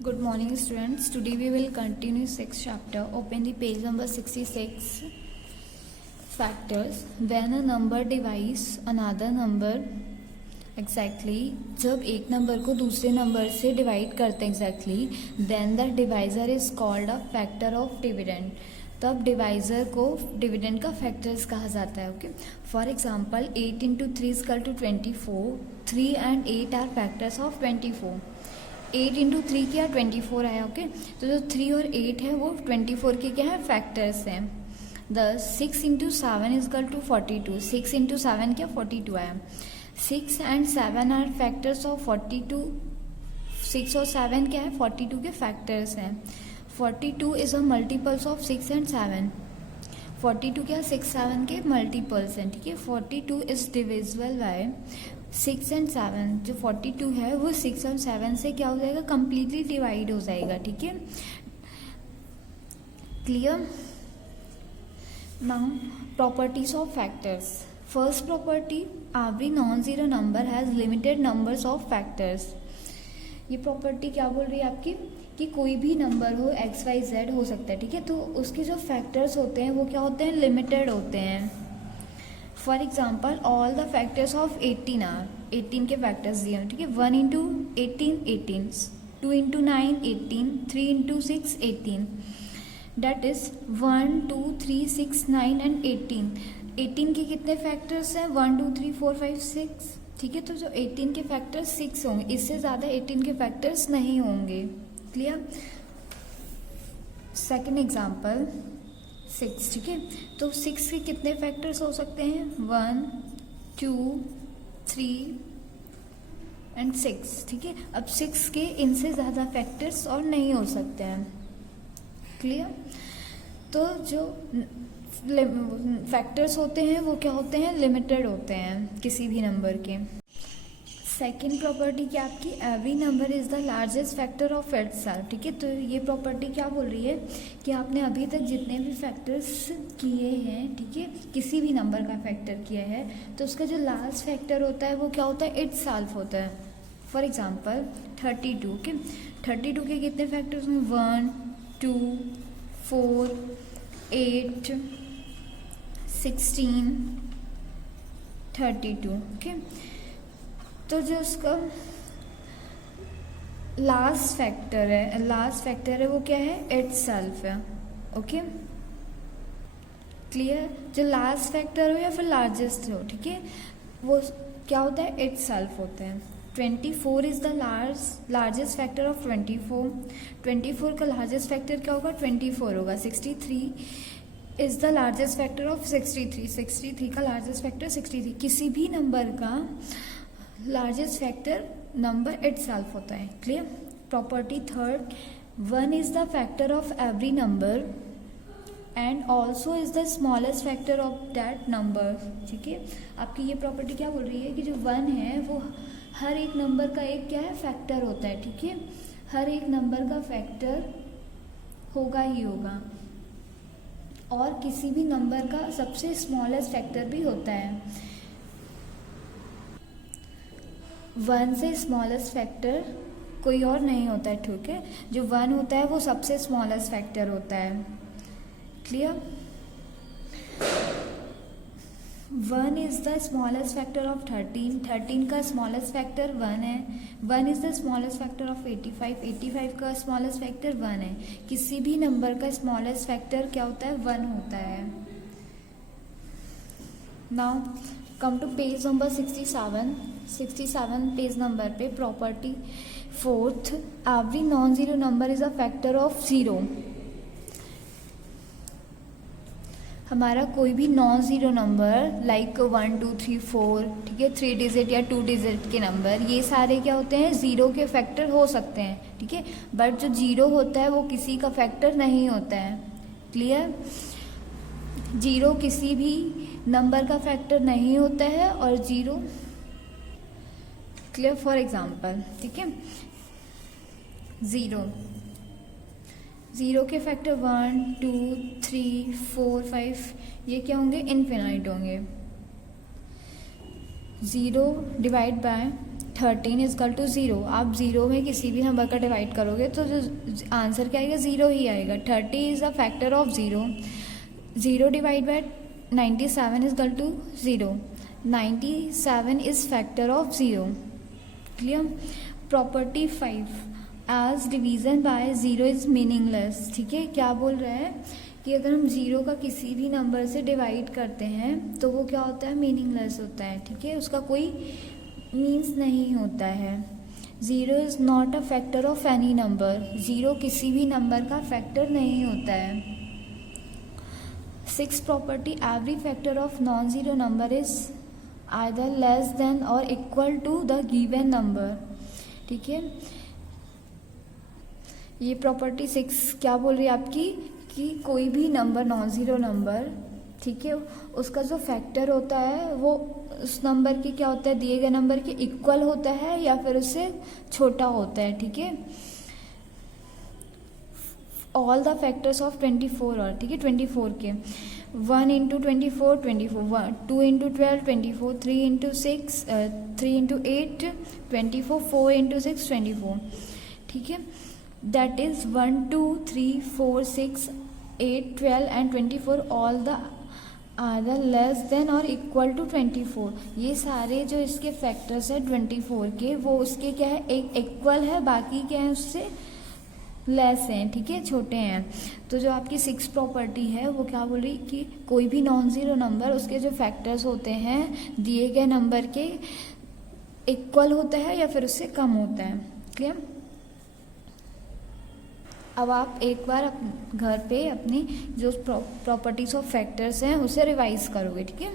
Good morning, students. Today we will continue 6th chapter. Open the page number 66. Factors. When a number divides another number exactly, जब एक number को दूसरे number से divide करते हैं exactly, then the divisor is called a factor of dividend. तब divisor को dividend का फैक्टर्स कहा जाता है. Okay, for example 8 into 3 is equal to 24. 3 and 8 are factors of 24. 8 into 3 क्या 24 आया. ओके, तो जो 3 और 8 है वो 24 के क्या है फैक्टर्स हैं. The 6 into 7 is equal to 42. 6 into 7 क्या 42 आया. 6 and 7 आर फैक्टर्स ऑफ 42. 6 और 7 क्या है 42 के फैक्टर्स हैं. 42 is a multiples of 6 and 7. 42 क्या 6 7 के मल्टीपल्स हैं. ठीक है, 42 इज डिविजिबल बाय 6 and 7. जो 42 है वो 6 और 7 से क्या हो जाएगा कंप्लीटली डिवाइड हो जाएगा. ठीक है, clear. Now properties of factors. First property, every non zero number has limited numbers of factors. ये प्रॉपर्टी क्या बोल रही है आपकी कि कोई भी नंबर हो एक्स वाई जेड हो सकता है. ठीक है, तो उसके जो फैक्टर्स होते हैं वो क्या होते हैं लिमिटेड होते हैं. For example all the factors of 18 are 18 के फैक्टर्स दिए हैं. ठीक है, 1 into 18 18, 2 into 9 18, 3 into 6 18. That is 1 2 3 6 9 and 18. 18 के कितने फैक्टर्स हैं 1 2 3 4 5 6. ठीक है, तो जो 18 के फैक्टर्स 6 होंगे, इससे ज़्यादा 18 के फैक्टर्स नहीं होंगे. क्लियर. Second example 6. ठीक है, तो 6 के कितने फैक्टर्स हो सकते हैं 1 2 3 एंड 6. ठीक है, अब 6 के इनसे ज़्यादा फैक्टर्स और नहीं हो सकते हैं. क्लियर. तो जो फैक्टर्स होते हैं वो क्या होते हैं लिमिटेड होते हैं किसी भी नंबर के. सेकेंड प्रॉपर्टी क्या आपकी, every number is the largest factor of itself. ठीक है, तो ये प्रॉपर्टी क्या बोल रही है कि आपने अभी तक जितने भी फैक्टर्स किए हैं, ठीक है, किसी भी नंबर का फैक्टर किया है तो उसका जो लास्ट फैक्टर होता है वो क्या होता है इटसेल्फ होता है. For example 32. ओके, 32 के कितने फैक्टर्स हैं 1 2 4 8 16 32. ओके, तो जो उसका लास्ट फैक्टर है वो क्या है इटसेल्फ है. Okay, clear. जो लास्ट फैक्टर हो या फिर लार्जेस्ट हो, ठीक है, वो क्या होता है इटसेल्फ होता है. 24 is the largest factor of 24. 24 का लार्जेस्ट फैक्टर क्या होगा 24 होगा. 63 is the largest factor of 63. 63 का लार्जेस्ट फैक्टर 63. किसी भी नंबर का लार्जेस्ट फैक्टर नंबर इटसेल्फ होता है. Clear. Property third, 1 is the factor of every number and also is the smallest factor of that number. ठीक है, आपकी ये प्रॉपर्टी क्या बोल रही है कि जो 1 है वो हर एक नंबर का एक क्या है फैक्टर होता है. ठीक है, हर एक नंबर का फैक्टर होगा ही होगा और किसी भी नंबर का सबसे स्मॉलेस्ट फैक्टर भी होता है. 1 से स्मॉलेस्ट फैक्टर कोई और नहीं होता है. ठीक है, जो 1 होता है वो सबसे स्मॉलेस्ट फैक्टर होता है. Clear. 1 is the smallest factor of 13. 13 का स्मॉलेस्ट फैक्टर 1 है. 1 is the smallest factor of 85. 85 का स्मॉलेस्ट फैक्टर 1 है. किसी भी नंबर का स्मॉलेस्ट फैक्टर क्या होता है 1 होता है. Now come to page number 67. 67 page number पे property fourth, every non zero number is a factor of 0. हमारा कोई भी नॉन ज़ीरो नंबर लाइक 1 2 3 4, ठीक है, 3 डिजिट या 2 डिजिट के नंबर, ये सारे क्या होते हैं ज़ीरो के फैक्टर हो सकते हैं. ठीक है, बट जो जीरो होता है वो किसी का फैक्टर नहीं होता है. क्लियर. जीरो किसी भी नंबर का फैक्टर नहीं होता है और जीरो. क्लियर. फॉर एग्जाम्पल, ठीक है, ज़ीरो के फैक्टर 1 2 3 4 5 ये क्या होंगे इनफिनाइट होंगे. 0 डिवाइड बाय 13 इजकल टू 0। आप 0 में किसी भी नंबर का डिवाइड करोगे तो जो आंसर क्या आएगा, 0 ही आएगा। 30 is a factor of 0। 0 divide by 97 is equal to 0। 97 is factor of 0। Clear. Property 5, as division by 0 is meaningless. ठीक है, क्या बोल रहे हैं कि अगर हम 0 का किसी भी नंबर से डिवाइड करते हैं तो वो क्या होता है, मीनिंगलेस होता है। ठीक है, उसका कोई मीन्स नहीं होता है। 0 is not a factor of any number. 0 किसी भी नंबर का फैक्टर नहीं होता है। 6 property, every factor of non zero number is either less than और equal to the given number. ठीक है, ये प्रॉपर्टी 6 क्या बोल रही है आपकी कि कोई भी नंबर, नॉन ज़ीरो नंबर, ठीक है, उसका जो फैक्टर होता है वो उस नंबर के क्या होता है, दिए गए नंबर के इक्वल होता है या फिर उससे छोटा होता है। ठीक है, ऑल द फैक्टर्स ऑफ 24 और, ठीक है, 24 के 1 into 24 24, 2 into 12 24, 3 into 6 3 into 8 24, 4 into 6 24। ठीक है, that is 1 2 3 4 6 8 12 and 24 all the are less than और इक्वल टू 24। ये सारे जो इसके फैक्टर्स है 24 के, वो उसके क्या है, एक इक्वल है, बाकी क्या है उससे लेस हैं। ठीक है, छोटे हैं। तो जो आपकी 6 प्रॉपर्टी है वो क्या बोल रही कि कोई भी नॉन ज़ीरो नंबर, उसके जो फैक्टर्स होते हैं दिए गए नंबर के इक्वल होता है या फिर उससे कम होता है। क्लियर। अब आप एक बार घर पे अपनी जो प्रॉपर्टीज ऑफ फैक्टर्स हैं उसे रिवाइज करोगे। ठीक है।